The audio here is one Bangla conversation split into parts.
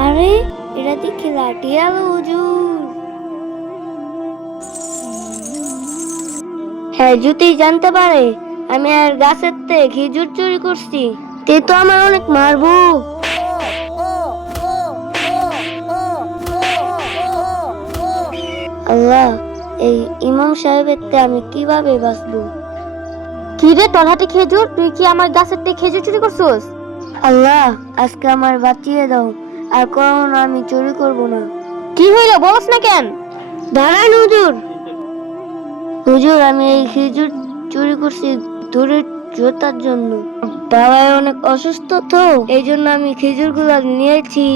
আরে এটা দেখি লাঠি আলো হুজুর। হ্যাঁ, যদি জানতে পারে আমি আর গাছের থেকে খেজুর চুরি করছি তে তো আমার অনেক মারবো। আল্লাহ, এই ইমাম সাহেবের তে আমি কিভাবে বাঁচবো? কি রে, তোর হাতে খেজুর? তুই কি আমার গাছের থেকে খেজুর চুরি করছিস? আল্লাহ, আজকে আমার বাঁচিয়ে দাও, আর কখনো আমি চুরি করব না। কি হইলো, বলস না কেন? দাঁড়ান হুজুর। হুজুর, আমি এই খেজুর চুরি করছি দূরের জোতার জন্য। বাবা অনেক অসুস্থ তো, এই জন্য আমি খেজুর গুলা নিয়েছি।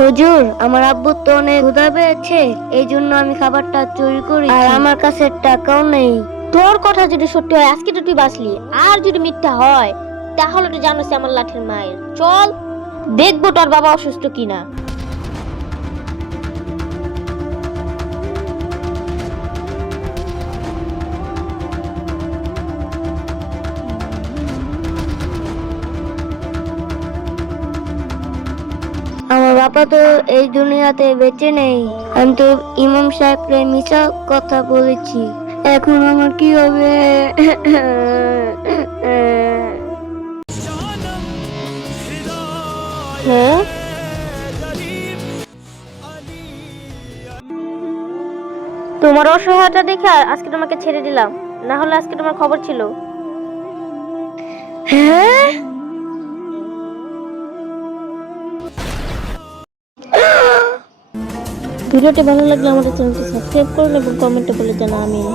হুজুর, আমার আব্বুর তো অনেক ক্ষুধা পেয়েছে, এই জন্য আমি খাবারটা চুরি করি, আর আমার কাছে টাকাও নেই। তোর কথা যদি সত্যি হয় আজকে তো তুই বাঁচলি, আর যদি মিথ্যা হয় তাহলে তুই জানোস আমার লাঠির মায়ের। চল দেখবো তোর বাবা অসুস্থ কিনা। আমার বাবা তো এই দুনিয়াতে বেঁচে নেই। আমি তো ইমাম সাহেবকে মিছা কথা বলেছি, এখন আমার কি হবে? হ্যাঁ, তোমার অসহায়তা দেখে আজকে তোমাকে ছেড়ে দিলাম, না হলে আজকে তোমার খবর ছিল। হ্যাঁ, ভিডিওটি ভালো লাগলে আমাদের চ্যানেলটি সাবস্ক্রাইব করুন এবং কমেন্টে বলে জানা আমিন।